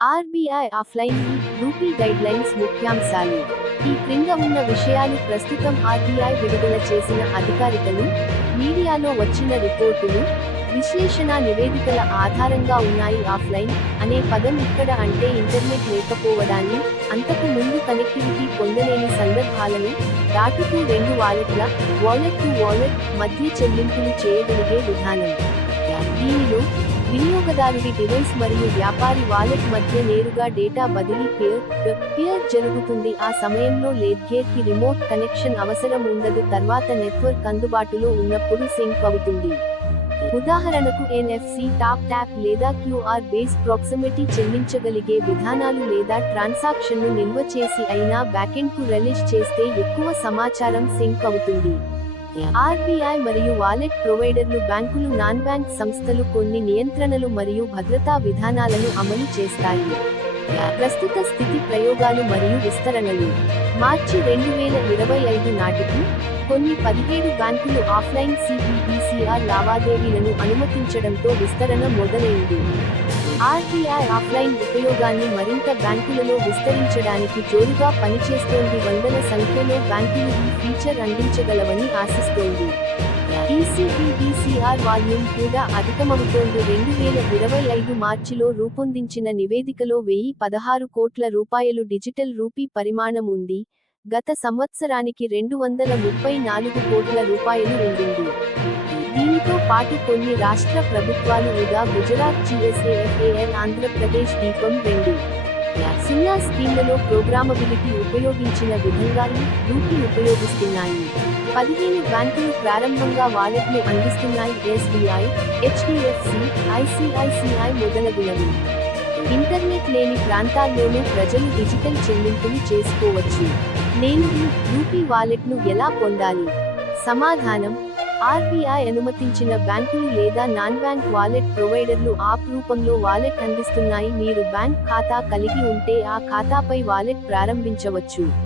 RBI offline rupee guidelines ముఖ్యాంశాలు. ఈ క్రింద ఉన్న విషయాలు ప్రస్తుతం ఆర్బీఐ విడుదల చేసిన అధికారికలు మీడియాలో వచ్చిన రిపోర్టులు విశ్లేషణ నివేదికల ఆధారంగా ఉన్నాయి ఆఫ్లైన్ అనే పదం ఇక్కడ అంటే ఇంటర్నెట్ లేకపోవడాన్ని అంతకు ముందు కనెక్టివిటీ పొందలేని సందర్భాలను దాటుతూ రెండు వాలెట్ల వాలెట్ టు వాలెట్ మధ్య చెల్లింపులు చేయగలిగే విధానం. వినియోగదారుడి డివైస్ మరియు వ్యాపారి వాలెట్ మధ్య నేరుగా డేటా బదిలీ పేర్ పియర్ జరుగుతుంది. ఆ సమయంలో లేద్గేర్కి రిమోట్ కనెక్షన్ అవసరం ఉండదు. తర్వాత నెట్వర్క్ అందుబాటులో ఉన్నప్పుడు సింక్ అవుతుంది. ఉదాహరణకు ఎన్ఎఫ్సి టాప్ ట్యాప్ లేదా క్యూఆర్ బేస్ ప్రాక్సిమిటీ చెల్లించగలిగే విధానాలు లేదా ట్రాన్సాక్షన్ను నిల్వ చేసి అయినా బ్యాకెండ్కు రిలీజ్ చేస్తే ఎక్కువ సమాచారం సింక్ అవుతుంది. ఆర్బీఐ మరియు వాలెట్ ప్రొవైడర్లు బ్యాంకులు నాన్ బ్యాంక్ సంస్థలు కొన్ని నియంత్రణలు మరియు భద్రతా విధానాలను అమలు చేస్తాయి. ప్రస్తుత స్థితి ప్రయోగాలు మరియు విస్తరణలు. మార్చి రెండు వేల ఇరవై ఐదు నాటికి కొన్ని పదిహేడు బ్యాంకులు ఆఫ్లైన్ సిబిడిసిఆర్ లావాదేవీలను అనుమతించడంతో విస్తరణ మొదలైంది. ఆర్టీఐ ఆఫ్లైన్ ఉపయోగాన్ని మరింత బ్యాంకులలో విస్తరించడానికి జోరుగా పనిచేస్తోంది వందల సంఖ్యలో బ్యాంకులు ఈ ఫీచర్ అందించగలవని ఆశిస్తోంది. ఈసీబీడీసీఆర్ వాల్యూమ్ కూడా అధికమవుతోంది. రెండు వేల ఇరవై ఐదు మార్చిలో రూపొందించిన నివేదికలో వెయ్యి పదహారు కోట్ల రూపాయలు డిజిటల్ రూపీ పరిమాణం ఉంది. గత సంవత్సరానికి రెండు వందల ముప్పై నాలుగు కోట్ల రూపాయలు ఉండింది. దీనితో పాటు కొన్ని రాష్ట్ర ప్రభుత్వాలు ఉదా గుజరాత్ జిఎస్ఏఎఫ్ఏఎల్ ఆంధ్రప్రదేశ్ దీపం రెండు. సున్నా స్కీమ్లలో ప్రోగ్రామబిలిటీ ఉపయోగించిన విధంగా రూపీ ఉపయోగిస్తున్నాయి. పదిహేను బ్యాంకులు ప్రారంభంగా వాలెట్ను అందిస్తున్నాయి ఎస్బీఐ హెచ్డిఎఫ్సి ఐసిఐసిఐ మొదలగునవి. ఇంటర్నెట్ లేని ప్రాంతాల్లోనూ ప్రజలు డిజిటల్ చెల్లింపులు చేసుకోవచ్చు. నేను యూపీ రూపీ వాలెట్ను ఎలా పొందాలి? సమాధానం ఆర్బీఐ అనుమతించిన బ్యాంకులు లేదా నాన్ బ్యాంక్ వాలెట్ ప్రొవైడర్లు ఆప్ రూపంలో వాలెట్ అందిస్తున్నాయి. మీరు బ్యాంక్ ఖాతా కలిగి ఉంటే ఆ ఖాతాపై వాలెట్ ప్రారంభించవచ్చు.